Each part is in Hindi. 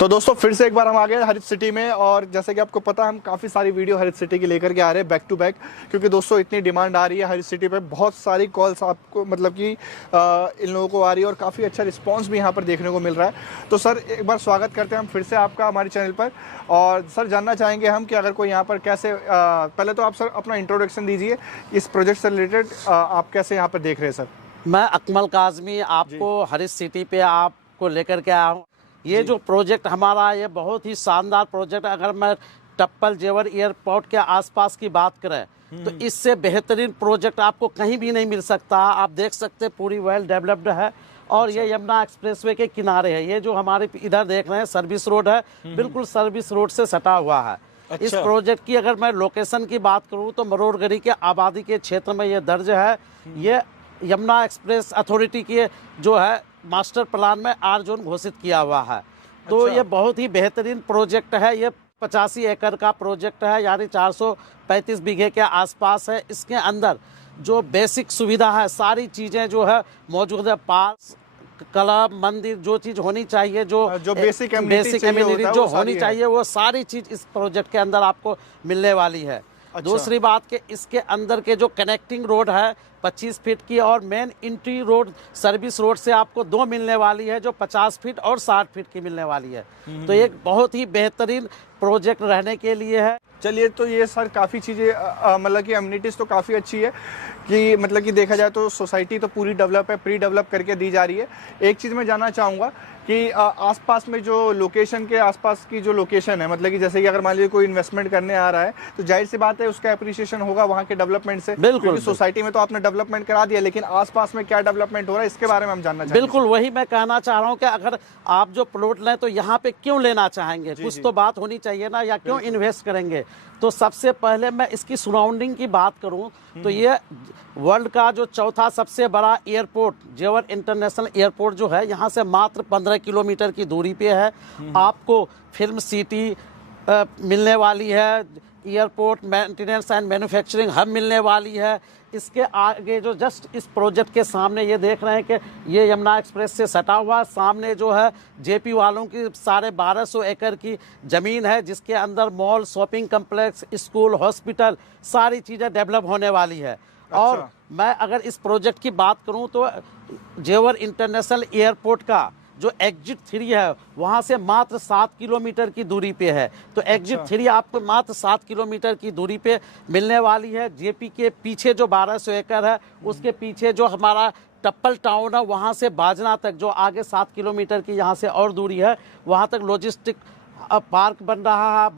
तो दोस्तों फिर से एक बार हम आ गए हरित सिटी में, और जैसे कि आपको पता है हम काफ़ी सारी वीडियो हरित सिटी की लेकर के आ रहे हैं बैक टू बैक, क्योंकि दोस्तों इतनी डिमांड आ रही है हरित सिटी पे। बहुत सारी कॉल्स आपको मतलब कि इन लोगों को आ रही है और काफ़ी अच्छा रिस्पांस भी यहाँ पर देखने को मिल रहा है। तो सर एक बार स्वागत करते हैं हम फिर से आपका हमारे चैनल पर। और सर जानना चाहेंगे हम कि अगर कोई यहाँ पर कैसे पहले तो आप सर अपना इंट्रोडक्शन दीजिए, इस प्रोजेक्ट से रिलेटेड आप कैसे यहाँ पर देख रहे हैं सर। मैं अकमल काज़मी आपको हरित सिटी पे आपको लेकर के आया हूँ। ये जो प्रोजेक्ट हमारा ये बहुत ही शानदार प्रोजेक्ट, अगर मैं टप्पल जेवर एयरपोर्ट के आसपास की बात करें तो इससे बेहतरीन प्रोजेक्ट आपको कहीं भी नहीं मिल सकता। आप देख सकते हैं पूरी वेल डेवलप्ड है और ये यमुना एक्सप्रेसवे के किनारे है। ये जो हमारे इधर देख रहे हैं सर्विस रोड है, बिल्कुल सर्विस रोड से सटा हुआ है। इस प्रोजेक्ट की अगर मैं लोकेशन की बात करूं तो मरोड़गढ़ी के आबादी के क्षेत्र में ये दर्ज है। ये यमुना एक्सप्रेस अथॉरिटी के जो है मास्टर प्लान में आर जोन घोषित किया हुआ है। तो ये बहुत ही बेहतरीन प्रोजेक्ट है। ये 85 एकड़ का प्रोजेक्ट है, यानी 435 बीघे के आसपास है। इसके अंदर जो बेसिक सुविधा है सारी चीज़ें जो है मौजूद है। पास क्लब मंदिर जो चीज़ होनी चाहिए, जो बेसिक एमिनिटी जो होनी चाहिए वो सारी चीज़ इस प्रोजेक्ट के अंदर आपको मिलने वाली है। दूसरी बात कि इसके अंदर के जो कनेक्टिंग रोड है 25 फीट की, और main entry road service road से आपको 2 मिलने वाली है जो 50 फीट और 60 फीट की मिलने वाली है। तो एक बहुत ही बेहतरीन प्रोजेक्ट रहने के लिए है। चलिए, तो ये सर काफ़ी चीज़ें मतलब कि अम्यूनिटीज़ तो काफ़ी अच्छी है कि मतलब कि देखा जाए तो सोसाइटी तो पूरी डेवलप है, प्री डेवलप करके दी जा रही है। एक चीज़ मैं जानना चाहूँगा कि आसपास में जो लोकेशन के आसपास की जो लोकेशन है, मतलब कि जैसे कि अगर मान लीजिए कोई इन्वेस्टमेंट करने आ रहा है तो जाहिर सी बात है उसका अप्रिशिएशन होगा वहाँ के डेवलपमेंट से। बिल्कुल, सोसाइटी में तो आपने डेवलपमेंट करा दिया, लेकिन आसपास में क्या डेवलपमेंट हो रहा है इसके बारे में हम जानना चाहेंगे। बिल्कुल वही मैं कहना चाह रहा हूँ कि अगर आप जो प्लॉट लें तो यहाँ पे क्यों लेना चाहेंगे, कुछ तो बात होनी चाहिए ना, या क्यों इन्वेस्ट करेंगे। तो सबसे पहले मैं इसकी सराउंडिंग की बात करूं तो ये वर्ल्ड का जो चौथा सबसे बड़ा एयरपोर्ट जेवर इंटरनेशनल एयरपोर्ट जो है, यहाँ से मात्र 15 किलोमीटर की दूरी पे है। आपको फिल्म सिटी मिलने वाली है, airport maintenance and manufacturing hub मिलने वाली है। इसके आगे जो जस्ट इस प्रोजेक्ट के सामने ये देख रहे हैं कि ये यमुना एक्सप्रेस से सटा हुआ सामने जो है जेपी वालों की 1250 एकड़ की ज़मीन है, जिसके अंदर mall, shopping complex, school, hospital सारी चीज़ें डेवलप होने वाली है। और मैं अगर इस प्रोजेक्ट की बात करूं तो जेवर इंटरनेशनल एयरपोर्ट का जो एग्जिट 3 है वहाँ से मात्र 7 किलोमीटर की दूरी पे है। तो एग्जिट 3 आपको मात्र 7 किलोमीटर की दूरी पे मिलने वाली है। जेपी के पीछे जो 1200 एकड़ है उसके पीछे जो हमारा टप्पल टाउन है वहाँ से बाजना तक जो आगे 7 किलोमीटर की यहाँ से और दूरी है, वहाँ तक लॉजिस्टिक पार्क बन रहा है।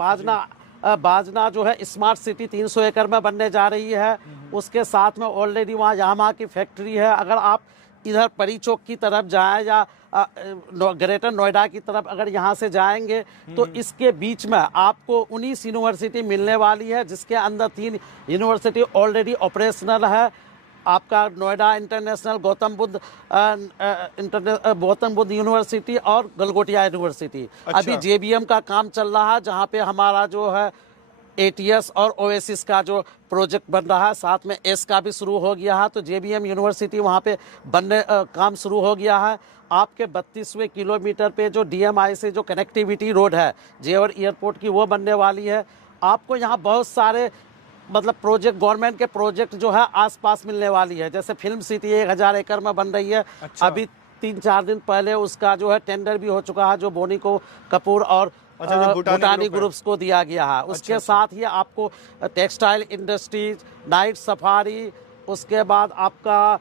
बाजना जो है स्मार्ट सिटी 300 एकड़ में बनने जा रही है। उसके साथ में ऑलरेडी वहाँ यामाहा की फैक्ट्री है। अगर आप इधर परी चौक की तरफ जाएं या ग्रेटर नोएडा की तरफ अगर यहाँ से जाएंगे तो इसके बीच में आपको 19 यूनिवर्सिटी मिलने वाली है, जिसके अंदर 3 यूनिवर्सिटी ऑलरेडी ऑपरेशनल है। आपका नोएडा इंटरनेशनल, गौतम बुद्ध यूनिवर्सिटी और गलगोटिया यूनिवर्सिटी। अभी जेबीएम का काम चल रहा है, जहाँ पे हमारा जो है एटीएस और ओएसिस का जो प्रोजेक्ट बन रहा है, साथ में एस का भी शुरू हो गया है। तो जेबीएम यूनिवर्सिटी वहाँ पे बनने काम शुरू हो गया है। आपके 32वें किलोमीटर पे जो डीएमआई से जो कनेक्टिविटी रोड है जेवर एयरपोर्ट की, वो बनने वाली है। आपको यहाँ बहुत सारे मतलब प्रोजेक्ट, गवर्नमेंट के प्रोजेक्ट जो है आसपास मिलने वाली है। जैसे फिल्म सिटी 1000 एकड़ में बन रही है। अभी 3-4 दिन पहले उसका जो है टेंडर भी हो चुका है, जो बोनीको कपूर और भूटानी ग्रुप्स को दिया गया है। उसके साथ ही आपको टेक्सटाइल इंडस्ट्रीज, नाइट सफारी, उसके बाद आपका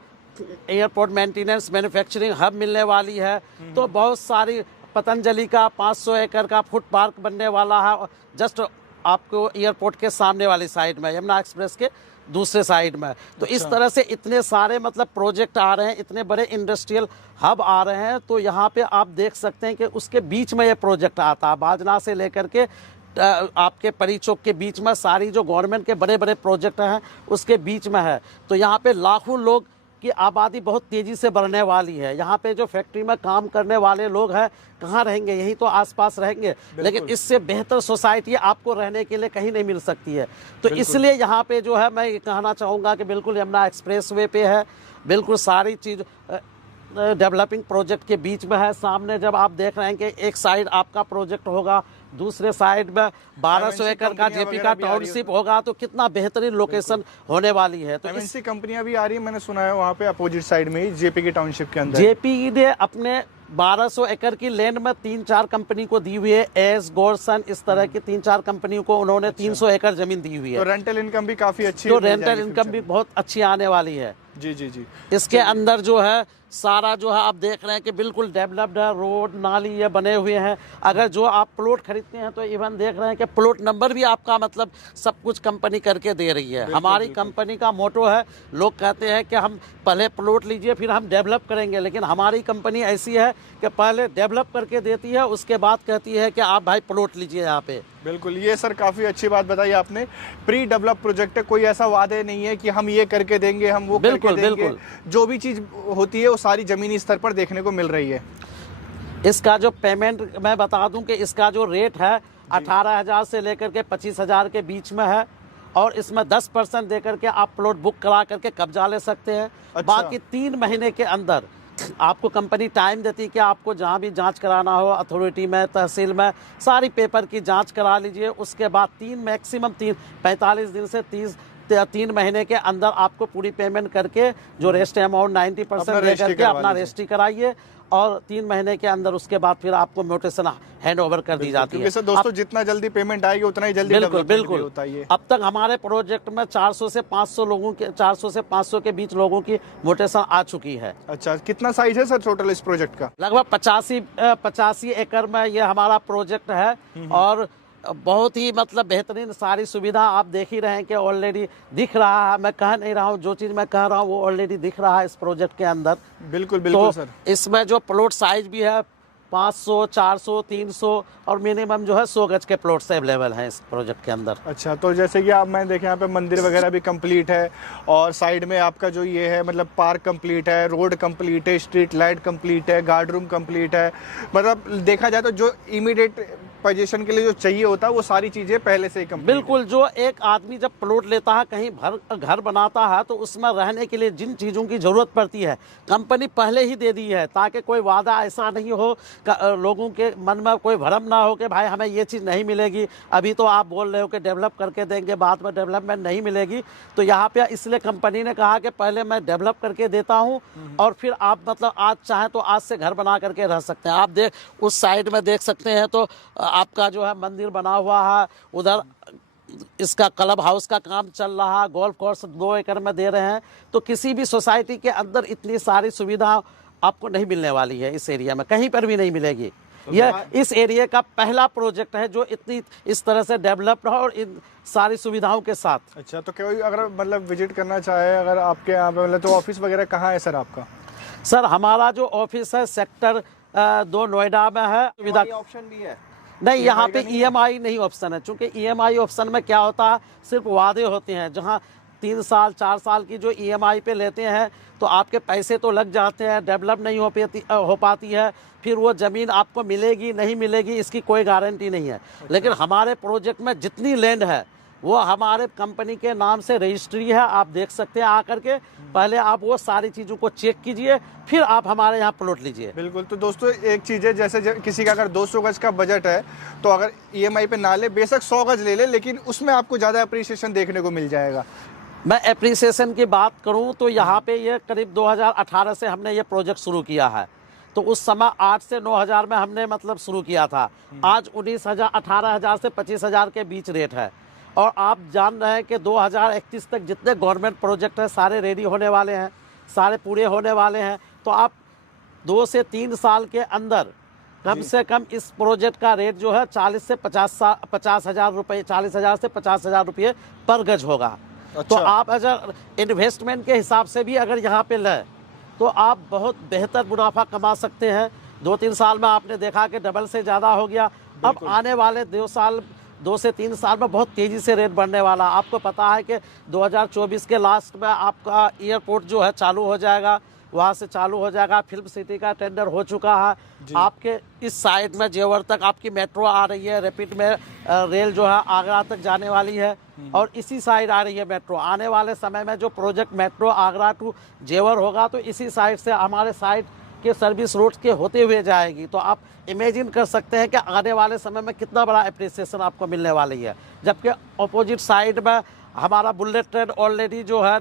एयरपोर्ट मेंटेनेंस मैन्युफैक्चरिंग हब मिलने वाली है। तो बहुत सारी पतंजलि का 500 एकड़ का फूड पार्क बनने वाला है, जस्ट आपको एयरपोर्ट के सामने वाली साइड में, यमुना एक्सप्रेस के दूसरे साइड में। तो इस तरह से इतने सारे मतलब प्रोजेक्ट आ रहे हैं, इतने बड़े इंडस्ट्रियल हब आ रहे हैं। तो यहाँ पे आप देख सकते हैं कि उसके बीच में ये प्रोजेक्ट आता है, बाजना से लेकर के आपके परी चौक के बीच में सारी जो गवर्नमेंट के बड़े बड़े प्रोजेक्ट हैं उसके बीच में है। तो यहाँ पे लाखों लोग की आबादी बहुत तेज़ी से बढ़ने वाली है। यहाँ पे जो फैक्ट्री में काम करने वाले लोग हैं कहाँ रहेंगे, यही तो आसपास रहेंगे, लेकिन इससे बेहतर सोसाइटी आपको रहने के लिए कहीं नहीं मिल सकती है। तो इसलिए यहाँ पे जो है मैं ये कहना चाहूँगा कि बिल्कुल यमुना एक्सप्रेस वे पे है, बिल्कुल सारी चीज़ डेवलपिंग प्रोजेक्ट के बीच में है। सामने जब आप देख रहे हैं कि एक साइड आपका प्रोजेक्ट होगा, दूसरे साइड में 1200 एकड़ का जेपी का टाउनशिप होगा, तो कितना बेहतरीन लोकेशन होने वाली है। तो एमएनसी कंपनियां भी आ रही है, मैंने सुना है वहाँ पे अपोजिट साइड में ही जेपी की टाउनशिप के अंदर। जेपी ने अपने 1200 एकड़ की लैंड में 3-4 कंपनी को दी हुई है, एस गोरसन, इस तरह की 3-4 कंपनियों को उन्होंने 300 एकड़ जमीन दी हुई है। तो रेंटल इनकम भी काफी अच्छी, तो रेंटल इनकम भी बहुत अच्छी आने वाली है। जी जी जी। इसके अंदर जो है सारा जो है आप देख रहे हैं कि बिल्कुल डेवलप्ड है, रोड नाली ये बने हुए हैं। अगर जो आप प्लॉट खरीदते हैं तो इवन देख रहे हैं कि प्लॉट नंबर भी आपका मतलब सब कुछ कंपनी करके दे रही है। हमारी कंपनी का मोटो है, लोग कहते हैं कि हम पहले प्लॉट लीजिए फिर हम डेवलप करेंगे, लेकिन हमारी कंपनी ऐसी है कि पहले डेवलप करके देती है, उसके बाद कहती है कि आप भाई प्लॉट लीजिए यहाँ पे। बिल्कुल, ये सर काफ़ी अच्छी बात बताई आपने। प्री डेवलप प्रोजेक्ट है, कोई ऐसा वादे नहीं है कि हम ये करके देंगे, हम वो करके देंगे। जो भी चीज़ होती है वो सारी ज़मीनी स्तर पर देखने को मिल रही है। इसका जो पेमेंट मैं बता दूं कि इसका जो रेट है 18,000 से लेकर के 25,000 के बीच में है, और इसमें 10% दे करके आप प्लॉट बुक करा करके कब्जा ले सकते हैं। अच्छा। बाकी 3 महीने के अंदर आपको कंपनी टाइम देती है कि आपको जहाँ भी जांच कराना हो, अथॉरिटी में, तहसील में, सारी पेपर की जांच करा लीजिए। उसके बाद 45 दिन से 3 महीने के अंदर आपको पूरी पेमेंट करके जो रेस्ट अमाउंट 90% दे करके अपना रजिस्ट्री कराइए, और 3 महीने के अंदर उसके बाद फिर आपको म्यूटेशन हैंड ओवर कर दी जाती है। सर दोस्तों, जितना जल्दी पेमेंट आएगी उतना ही जल्दी बिल्कुल होता है। अब तक हमारे प्रोजेक्ट में 400 से 500 के बीच लोगों की म्यूटेशन आ चुकी है। अच्छा, कितना साइज है सर टोटल इस प्रोजेक्ट का? लगभग 85 एकड़ में ये हमारा प्रोजेक्ट है, और बहुत ही मतलब बेहतरीन सारी सुविधा आप देख ही रहे हैं कि ऑलरेडी दिख रहा है। मैं कह नहीं रहा हूँ, जो चीज़ मैं कह रहा हूँ वो ऑलरेडी दिख रहा है इस प्रोजेक्ट के अंदर। बिल्कुल तो सर। इसमें जो प्लॉट साइज भी है 500, 400, 300 और मिनिमम जो है 100 गज के प्लॉट्स अवेलेबल हैं इस प्रोजेक्ट के अंदर। अच्छा, तो जैसे कि आप मैं देखें यहाँ पे मंदिर वगैरह भी कंप्लीट है, और साइड में आपका जो ये है मतलब पार्क कंप्लीट है, रोड कंप्लीट है, स्ट्रीट लाइट कंप्लीट है, गार्ड रूम कंप्लीट है। मतलब देखा जाए तो जो इमीडिएट पोजीशन के लिए जो चाहिए होता है वो सारी चीज़ें पहले से ही कंप्लीट। बिल्कुल, जो एक आदमी जब प्लॉट लेता है, कहीं घर बनाता है, तो उसमें रहने के लिए जिन चीज़ों की ज़रूरत पड़ती है कंपनी पहले ही दे दी है, ताकि कोई वादा ऐसा नहीं हो, लोगों के मन में कोई भ्रम ना हो कि भाई हमें ये चीज़ नहीं मिलेगी। अभी तो आप बोल रहे हो कि डेवलप करके देंगे, बाद में डेवलपमेंट नहीं मिलेगी। तो यहाँ पे इसलिए कंपनी ने कहा कि पहले मैं डेवलप करके देता हूँ, और फिर आप मतलब आज चाहें तो आज से घर बना करके रह सकते हैं। आप उस साइड में देख सकते हैं तो आपका जो है मंदिर बना हुआ है, उधर इसका क्लब हाउस का काम चल रहा है, गोल्फ कोर्स 2 एकड़ में दे रहे हैं। तो किसी भी सोसाइटी के अंदर इतनी सारी सुविधा आपको नहीं मिलने वाली है, इस एरिया में कहीं पर भी नहीं मिलेगी। यह इस एरिया का पहला प्रोजेक्ट है जो इतनी इस तरह से डेवलप्ड है और इन सारी सुविधाओं के साथ। अच्छा, तो कोई अगर मतलब विजिट करना चाहे अगर आपके यहाँ पे, मतलब तो ऑफिस वगैरह कहाँ है सर आपका? सर हमारा जो ऑफिस है सेक्टर 2 नोएडा में है। सुविधा ऑप्शन भी है? नहीं, यहाँ पे EMI नहीं ऑप्शन है, क्योंकि EMI ऑप्शन में क्या होता है, सिर्फ वादे होते हैं। जहाँ 3 साल 4 साल की जो EMI पे लेते हैं तो आपके पैसे तो लग जाते हैं, डेवलप नहीं हो पाती है, फिर वो ज़मीन आपको मिलेगी नहीं मिलेगी इसकी कोई गारंटी नहीं है। लेकिन हमारे प्रोजेक्ट में जितनी लैंड है वो हमारे कंपनी के नाम से रजिस्ट्री है, आप देख सकते हैं आकर के। पहले आप वो सारी चीज़ों को चेक कीजिए, फिर आप हमारे यहाँ प्लॉट लीजिए। बिल्कुल। तो दोस्तों एक चीज़ है, जैसे किसी का अगर 200 गज का बजट है तो अगर EMI पे ना ले, बेशक 100 गज ले ले, लेकिन उसमें आपको ज़्यादा अप्रिसिएशन देखने को मिल जाएगा। मैं एप्रिसिएशन की बात करूं तो यहाँ पे ये करीब 2018 से हमने ये प्रोजेक्ट शुरू किया है। तो उस समय 8 से 9,000 में हमने मतलब शुरू किया था। आज 19,000 18,000 से 25,000 के बीच रेट है। और आप जान रहे हैं कि 2031 तक जितने गवर्नमेंट प्रोजेक्ट हैं सारे रेडी होने वाले हैं, सारे पूरे होने वाले हैं। तो आप 2 से 3 साल के अंदर कम से कम इस प्रोजेक्ट का रेट जो है 40 से 50,000 रुपये, 40,000 से 50,000 रुपये पर गज होगा। अच्छा। तो आप अगर इन्वेस्टमेंट के हिसाब से भी अगर यहाँ पे लें तो आप बहुत बेहतर मुनाफा कमा सकते हैं। 2-3 साल में आपने देखा कि डबल से ज़्यादा हो गया। अब आने वाले 2 से 3 साल में बहुत तेज़ी से रेट बढ़ने वाला। आपको पता है कि 2024 के लास्ट में आपका एयरपोर्ट जो है चालू हो जाएगा, वहाँ से चालू हो जाएगा। फिल्म सिटी का टेंडर हो चुका है। आपके इस साइड में जेवर तक आपकी मेट्रो आ रही है, रैपिड में रेल जो है आगरा तक जाने वाली है, और इसी साइड आ रही है मेट्रो। आने वाले समय में जो प्रोजेक्ट मेट्रो आगरा टू जेवर होगा तो इसी साइड से हमारे साइड के सर्विस रोड के होते हुए जाएगी, तो आप इमेजिन कर सकते हैं कि आने वाले समय में कितना बड़ा अप्रिसिएशन आपको मिलने वाली है। जबकि अपोजिट साइड में हमारा बुलेट ट्रेन ऑलरेडी जो है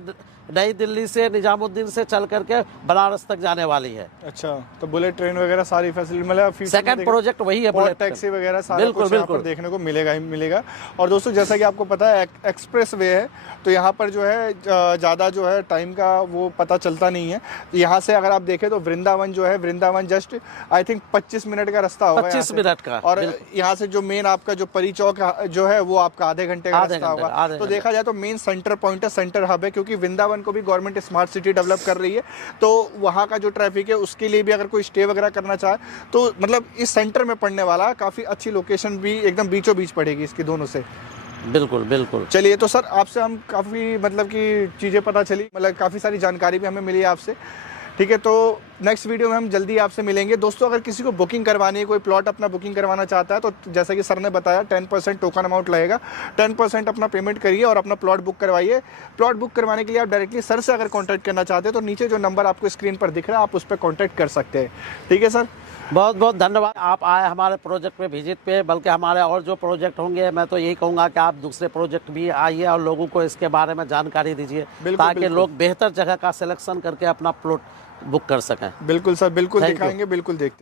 नई दिल्ली से निजामुद्दीन से चल करके बनारस तक जाने वाली है। अच्छा, तो बुलेट ट्रेन वगैरह सारी फैसिलिटी मतलब सेकंड प्रोजेक्ट वही है, बुलेट टैक्सी वगैरह सारा बिल्कुल कुछ यहाँ पर देखने को मिलेगा ही मिलेगा। और दोस्तों जैसा कि आपको पता है एक्सप्रेस वे है, तो यहाँ पर जो है ज़्यादा जो है टाइम का वो पता चलता नहीं है। यहाँ से अगर आप देखें तो वृंदावन जो है, Vrindavan just I think 25 minute का रास्ता होगा, 25 मिनट का। और यहाँ से जो मेन आपका जो परी चौक जो है वो आपका आधे घंटे का रास्ता होगा। तो देखा जाए तो मेन सेंटर पॉइंट है, सेंटर हब है, क्योंकि वृंदावन को भी गवर्नमेंट स्मार्ट सिटी डेवलप कर रही है। तो वहाँ का जो ट्रैफिक है उसके लिए भी अगर कोई स्टे वगैरह करना चाहे तो मतलब इस सेंटर में पड़ने वाला काफ़ी अच्छी लोकेशन भी एकदम बीचों बीच पड़ेगी इसकी दोनों से। बिल्कुल बिल्कुल। चलिए, तो सर आपसे हम काफ़ी मतलब कि चीज़ें पता चली, मतलब काफ़ी सारी जानकारी भी हमें मिली आपसे। ठीक है, तो नेक्स्ट वीडियो में हम जल्दी आपसे मिलेंगे। दोस्तों अगर किसी को बुकिंग करवानी है, कोई प्लॉट अपना बुकिंग करवाना चाहता है, तो जैसा कि सर ने बताया 10% टोकन अमाउंट लगेगा, 10% अपना पेमेंट करिए और अपना प्लॉट बुक करवाइए। प्लॉट बुक करवाने के लिए आप डायरेक्टली सर से अगर कॉन्टैक्ट करना चाहते हैं तो नीचे जो नंबर आपको स्क्रीन पर दिख रहा है आप उस पर कॉन्टैक्ट कर सकते हैं। ठीक है सर, बहुत बहुत धन्यवाद, आप आए हमारे प्रोजेक्ट पे विजिट पे। बल्कि हमारे और जो प्रोजेक्ट होंगे मैं तो यही कहूँगा कि आप दूसरे प्रोजेक्ट भी आइए और लोगों को इसके बारे में जानकारी दीजिए, ताकि लोग बेहतर जगह का सिलेक्शन करके अपना प्लॉट बुक कर सकें। बिल्कुल सर, बिल्कुल दिखाएंगे, बिल्कुल देखते हैं।